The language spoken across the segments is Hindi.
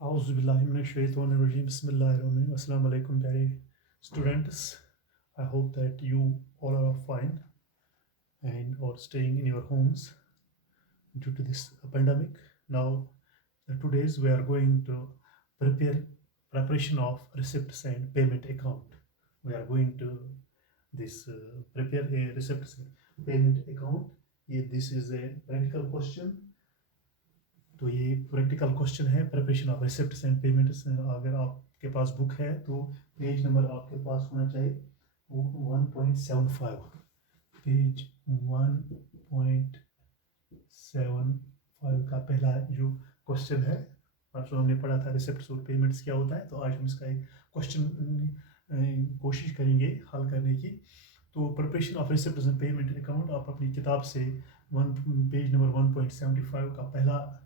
Auzubillahiminash-shaytanir-rajim. Bismillahir-rahmanir-rahim. Assalamu alaikum, dear students. I hope that you all are fine and are staying in your homes due to this pandemic. Now, today's we are going to preparation of receipts and payment account. We are going to this prepare a receipts and payment account. This is a practical question. तो ये प्रैक्टिकल क्वेश्चन है preparation of receipts and payments. अगर आपके पास बुक है तो पेज नंबर आपके पास होना चाहिए 1.75, पेज 1.75 का पहला जो क्वेश्चन है। परसों हमने पढ़ा था रिसिप्ट्स और पेमेंट्स क्या होता है, तो आज हम इसका एक क्वेश्चन कोशिश करेंगे हल करने की। तो preparation of receipts and payment account आप अपनी किताब से पेज नंबर 1.75 का पहला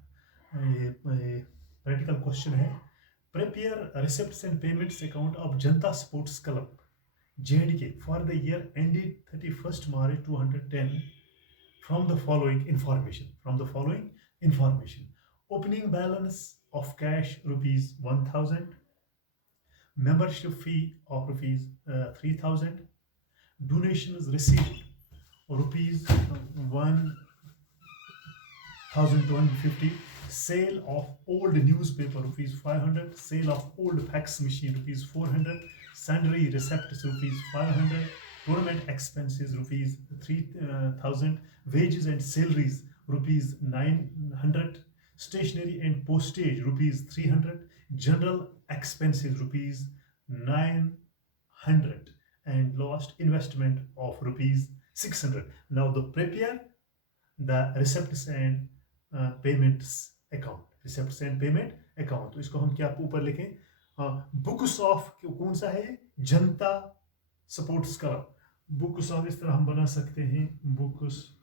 प्रैक्टिकल क्वेश्चन है। Prepare receipts and payments account of Janata sports club J&K for the year ended 31st March 2010 from the following information. Opening balance of cash rupees 1000, membership fee of rupees 3000, donations received rupees 1250, sale of old newspaper rupees 500, sale of old fax machine rupees 400, sundry receipts rupees 500, tournament expenses rupees 3000, wages and salaries rupees 900, stationery and postage rupees 300, general expenses rupees 900, and lost investment of rupees 600. Now the prepare the receipts and payments account, receipts and payment account. तो इसको हम क्या ऊपर लिखें, बुक्स ऑफ कौन सा है, जनता सपोर्ट्स क्लब। बुक्स ऑफ इस तरह हम बना सकते हैं, बुक्स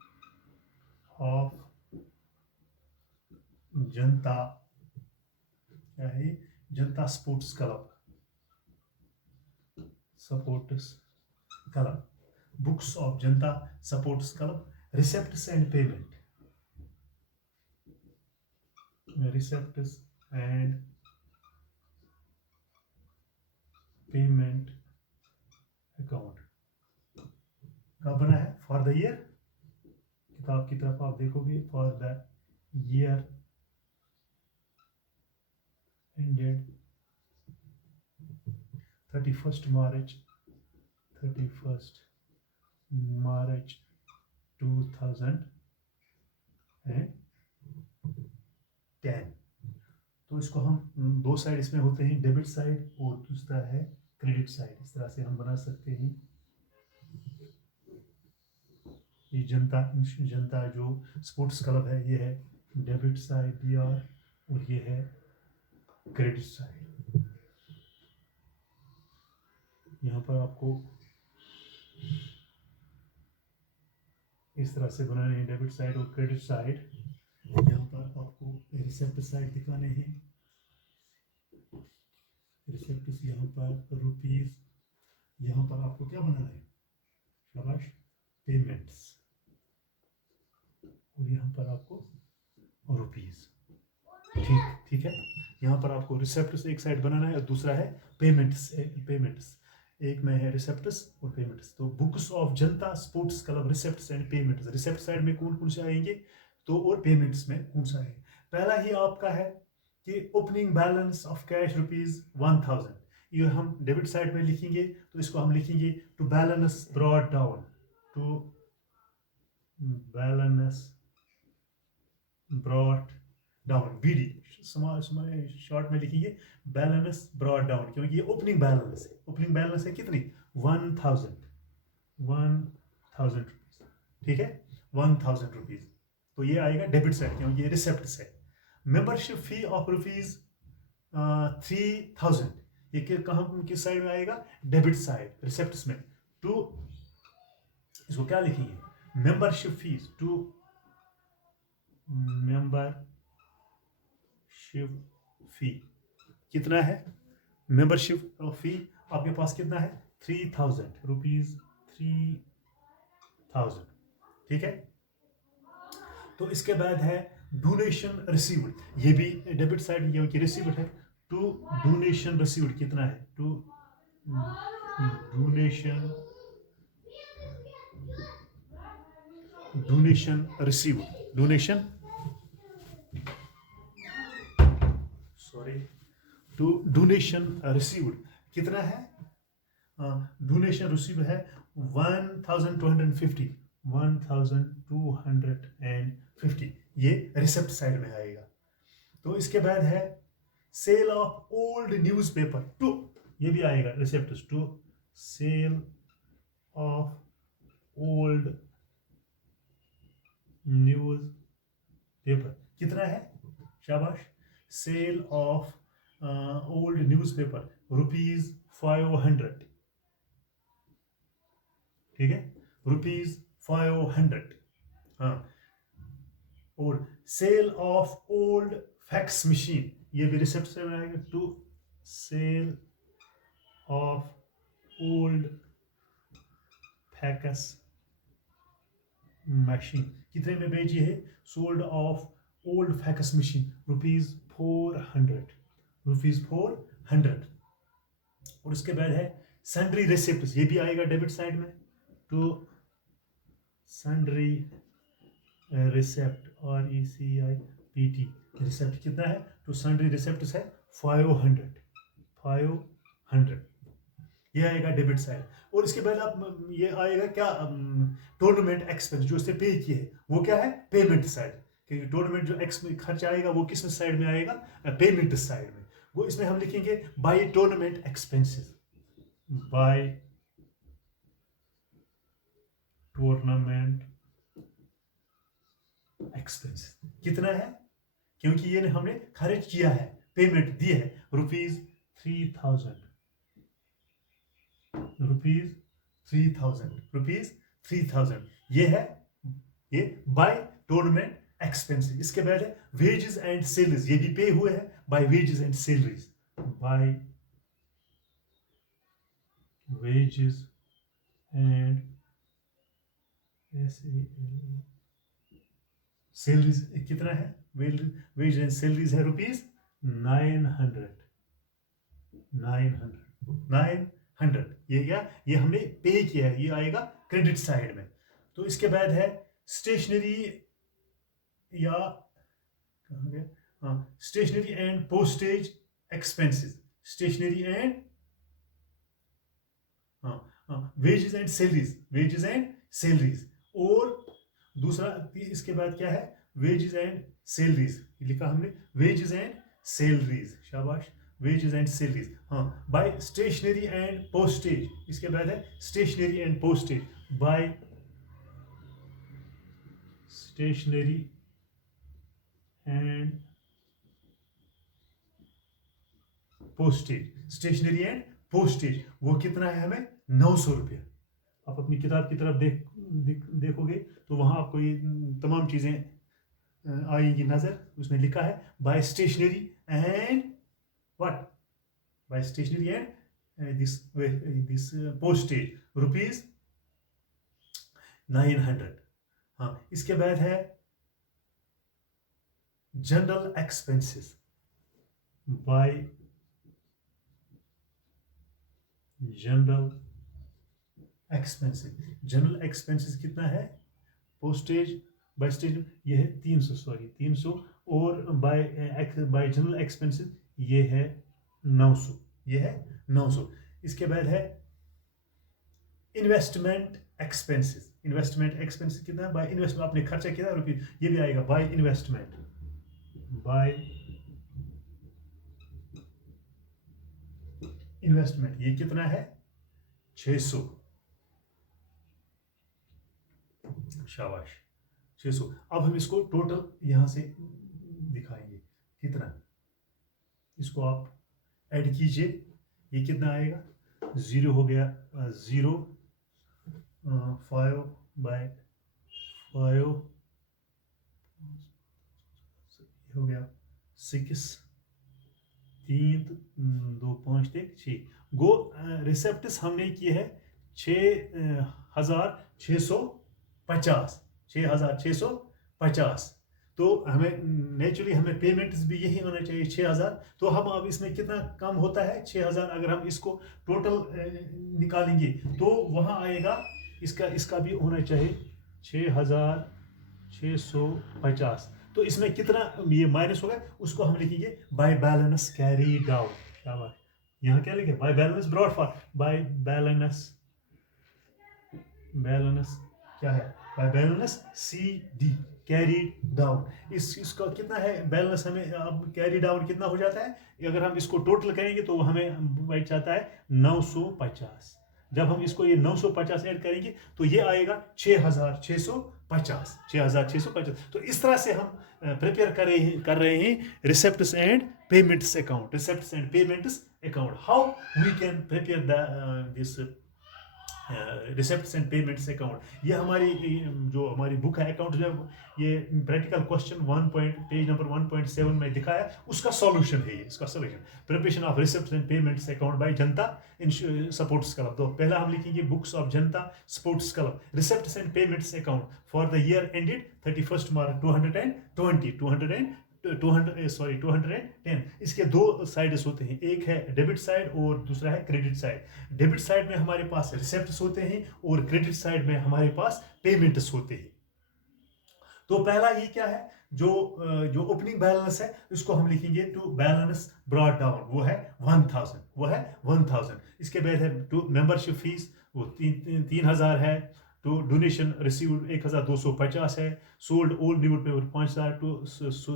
ऑफ जनता क्या है, Janata sports club, sports club, books of Janata sports club. Receipts and payment, receipts and payment account कब बना है, फॉर द ईयर। किताब की तरफ आप देखोगे, for the year ended 31st March 2010। तो इसको हम दो साइड इसमें होते हैं, डेबिट साइड और दूसरा है क्रेडिट साइड। इस तरह से हम बना सकते हैं। ये जनता जो स्पोर्ट्स क्लब है, ये है डेबिट साइड DR और ये है क्रेडिट साइड। यहाँ पर आपको इस तरह से बनाने हैं डेबिट साइड और क्रेडिट साइड। यहाँ पर आपको रिसिप्ट साइड दिखाने हैं, रिसिप्ट यहाँ पर रुपीज, यहाँ पर आपको क्या बनाना है, शाबाश, पेमेंट्स, और यहाँ पर आपको रुपीज। ठीक है। यहाँ पर आपको रिसिप्ट एक साइड बनाना है और दूसरा है पेमेंट्स। एक में है रिसिप्ट्स और पेमेंट्स। तो books of Janata sports club receipts and payments, receipt side में कौन कौन से आएंगे, तो और पेमेंट्स में कौन सा है। पहला ही आपका है कि opening balance of cash rupees 1000। ये हम डेबिट साइड में लिखेंगे, तो इसको हम लिखेंगे to balance brought down, to balance brought down, BD small short में लिखेंगे, बैलेंस ब्रॉड डाउन, क्योंकि ये ओपनिंग बैलेंस है। ओपनिंग बैलेंस है कितनी, 1000 रुपीज, ठीक है, 1000 रुपीज। तो ये आएगा डेबिट साइड, क्योंकि ये रिसिप्ट्स है। मेंबरशिप फी ऑफ रुपीज 3000, ये कहाँ किस साइड में आएगा, डेबिट साइड, रिसिप्ट्स में। टू इसको क्या लिखेंगे, membership fees, to membership fee कितना है, मेंबरशिप फी आपके पास कितना है, 3000 रुपीज, 3000, ठीक है। तो इसके बाद है डोनेशन रिसीव्ड, ये भी डेबिट साइड, ये रिसीव्ड है। टू डोनेशन रिसीव्ड कितना है, to donation donation received, donation sorry to donation received कितना है, डोनेशन रिसीव है 1250, 1250, ये रिसेप्ट साइड में आएगा। तो इसके बाद है sale of old newspaper, to ये भी आएगा receipt, to sale of old news paper कितना है, शाबाश, सेल ऑफ ओल्ड न्यूज़पेपर ₹500, ठीक है, ₹500। हाँ, और sale of old fax machine, ये भी रिसेप्ट से आएगा, to sale of old fax machine कितने में बेची है, sold off old fax machine ₹400। और उसके बाद है सन्ड्री रिसिप्ट, ये भी आएगा डेबिट साइड में, टू सन्ड्री रिसेप्ट RECIPT, रिसेप्ट कितना है, टू सन्ड्री रिसेप्ट है 500, ये आएगा डेबिट साइड। और इसके बाद आप ये आएगा क्या, टूर्नामेंट एक्सपेंस जो इससे पे किए है वो क्या है, पेमेंट साइड, क्योंकि टूर्नामेंट जो खर्च आएगा वो किस साइड में आएगा, पेमेंट साइड में। वो इसमें हम लिखेंगे by tournament expenses, by tournament expenses कितना है, क्योंकि ये हमने खर्च किया है, पेमेंट दी है ₹3000, ये है, ये बाय टूर्नामेंट एक्सपेंसेस। इसके बाद है वेजेस एंड सैलरीज, ये भी पे हुए हैं by wages and salaries, by wages and salaries कितना है, वेज एंड सैलरीज है ₹900, ये क्या, ये हमने पे किया है, ये आएगा क्रेडिट साइड में। तो इसके बाद है स्टेशनरी या कहाँ गया, हाँ, stationery and postage expenses, stationery and wages and salaries, और दूसरा इसके बाद क्या है, वेजेस एंड सैलरीज, लिखा हमने वेजेस एंड सैलरीज, शाबाश, वेजेस एंड सैलरीज। हाँ, बाय स्टेशनरी एंड पोस्टेज, इसके बाद है stationery and postage, by stationery and postage, stationery and postage वो कितना है हमें, ₹900। आप अपनी किताब की तरफ देखोगे तो वहां आपको ये तमाम चीजें आएंगी नजर, उसमें लिखा है by stationery and what, by stationery and this postage ₹900। हाँ, इसके बाद है general expenses, by general expenses कितना है, पोस्टेज बाय स्टेज ये है 300, और बाय जनरल एक्सपेंसेस ये है 900, इसके बाद है इन्वेस्टमेंट एक्सपेंसेस, कितना है, बाय इन्वेस्टमेंट, आपने खर्चा किया ₹, ये भी आएगा बाय इन्वेस्टमेंट, ये कितना है, 600, शाबाश, 600। अब हम इसको टोटल यहां से दिखाएंगे कितना, इसको आप ऐड कीजिए, ये कितना आएगा, 0 हो गया, 0, 5/5 हो गया 6, 3, 2, 5, 6 गो। रिसेप्ट्स हमने किए है 6,650, 6,650। तो हमें नेचुरली हमें पेमेंट्स भी यही होना चाहिए 6,000। तो हम अब इसमें कितना कम होता है 6,000, अगर हम इसको टोटल निकालेंगे तो वहाँ आएगा, इसका भी होना चाहिए 6,650। तो इसमें कितना ये माइनस होगा, उसको हम लिखेंगे बाय बैलेंस कैरीड आउट। क्या बात, यहाँ क्या लिखे, by balance brought for, by balance क्या है, by balance CD carried down. इसका कितना है बैलेंस, हमें अब कैरी डाउन कितना हो जाता है, अगर हम इसको टोटल करेंगे तो हमें बैठ जाता है 950। जब हम इसको ये 950 ऐड करेंगे तो ये आएगा 6,650, 6,650। तो इस तरह से हम प्रिपेयर कर रहे हैं receipts and payments account, receipts and payments account. How we can prepare this receipts and payments account. ये हमारी जो हमारी बुक है अकाउंट, जो ये प्रैक्टिकल क्वेश्चन पेज नंबर 1.7 में दिखाया, उसका सॉल्यूशन है ये, इसका solution. Preparation of receipts and payments account by Janata sports club. तो पहला हम लिखेंगे books of Janata sports club receipts and payments account for the year ended 31 March 210। इसके दो साइड्स होते हैं, एक है डेबिट साइड और दूसरा है क्रेडिट साइड। डेबिट साइड में हमारे पास रिसेप्ट्स होते हैं और क्रेडिट साइड में हमारे पास पेमेंट्स होते हैं। तो पहला ये क्या है, जो ओपनिंग बैलेंस है उसको हम लिखेंगे टू बैलेंस ब्रॉड डाउन, वो है 1,000। इसके बाद है टू मेंबरशिप फीस, वो 3,000 है। टू डोनेशन रिसीव्ड 1,250 है। Sold old new paper 5,000। To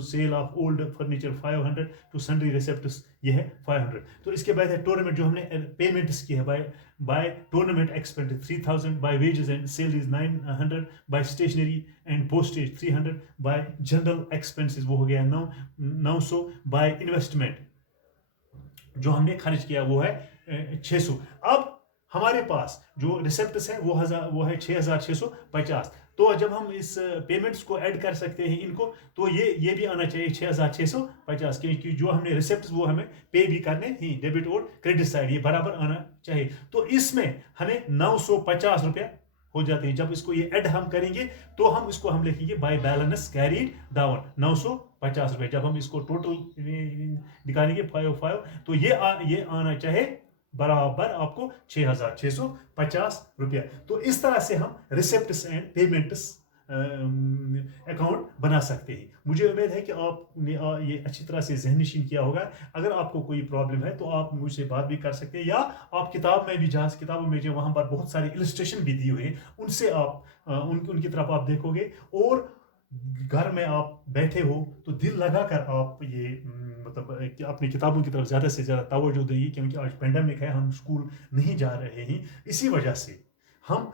sale of old furniture 500। To sundry receipts ये है 500। तो इसके बाद है टूर्नामेंट, जो हमने पेमेंट्स की है by tournament expend 3,000, by wages and salaries 900, by stationery and postage 300, by general expenses वो हो गया 900, बाय इन्वेस्टमेंट जो हमने खर्च किया वो है 600। अब हमारे पास जो रिसेप्ट्स है वो है 6,650। तो जब हम इस पेमेंट्स को ऐड कर सकते हैं इनको, तो ये भी आना चाहिए 6,650, क्योंकि जो हमने रिसेप्ट्स वो हमें पे भी करने ही, डेबिट और क्रेडिट साइड ये बराबर आना चाहिए। तो इसमें हमें 950 रुपया हो जाते हैं। जब इसको ये ऐड हम करेंगे तो हम लिखेंगे बाय बैलेंस कैरीड डाउन 950 रुपये। जब हम इसको टोटल निकालेंगे 5 तो ये आना चाहिए बराबर आपको 6,650 रुपया। तो इस तरह से हम रिसेप्ट्स एंड पेमेंट्स अकाउंट बना सकते हैं। मुझे उम्मीद है कि आपने ये अच्छी तरह से ज़हनशीन किया होगा। अगर आपको कोई प्रॉब्लम है तो आप मुझसे बात भी कर सकते हैं, या आप किताबों में जो वहाँ पर बहुत सारे इलस्ट्रेशन भी दिए हुए हैं, उनसे आप उनकी तरफ आप देखोगे, और घर में आप बैठे हो तो दिल लगाकर आप ये मतलब अपनी किताबों की तरफ ज़्यादा से ज़्यादा तवज्जो दें, क्योंकि आज पेंडेमिक है, हम स्कूल नहीं जा रहे हैं। इसी वजह से हम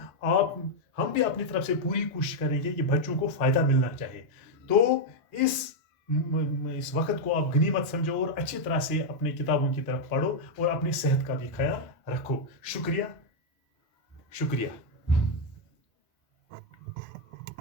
भी अपनी तरफ से पूरी कोशिश करेंगे कि बच्चों को फ़ायदा मिलना चाहिए। तो इस वक्त को आप गनीमत समझो और अच्छी तरह से अपनी किताबों की तरफ पढ़ो और अपनी सेहत का भी ख्याल रखो। शुक्रिया।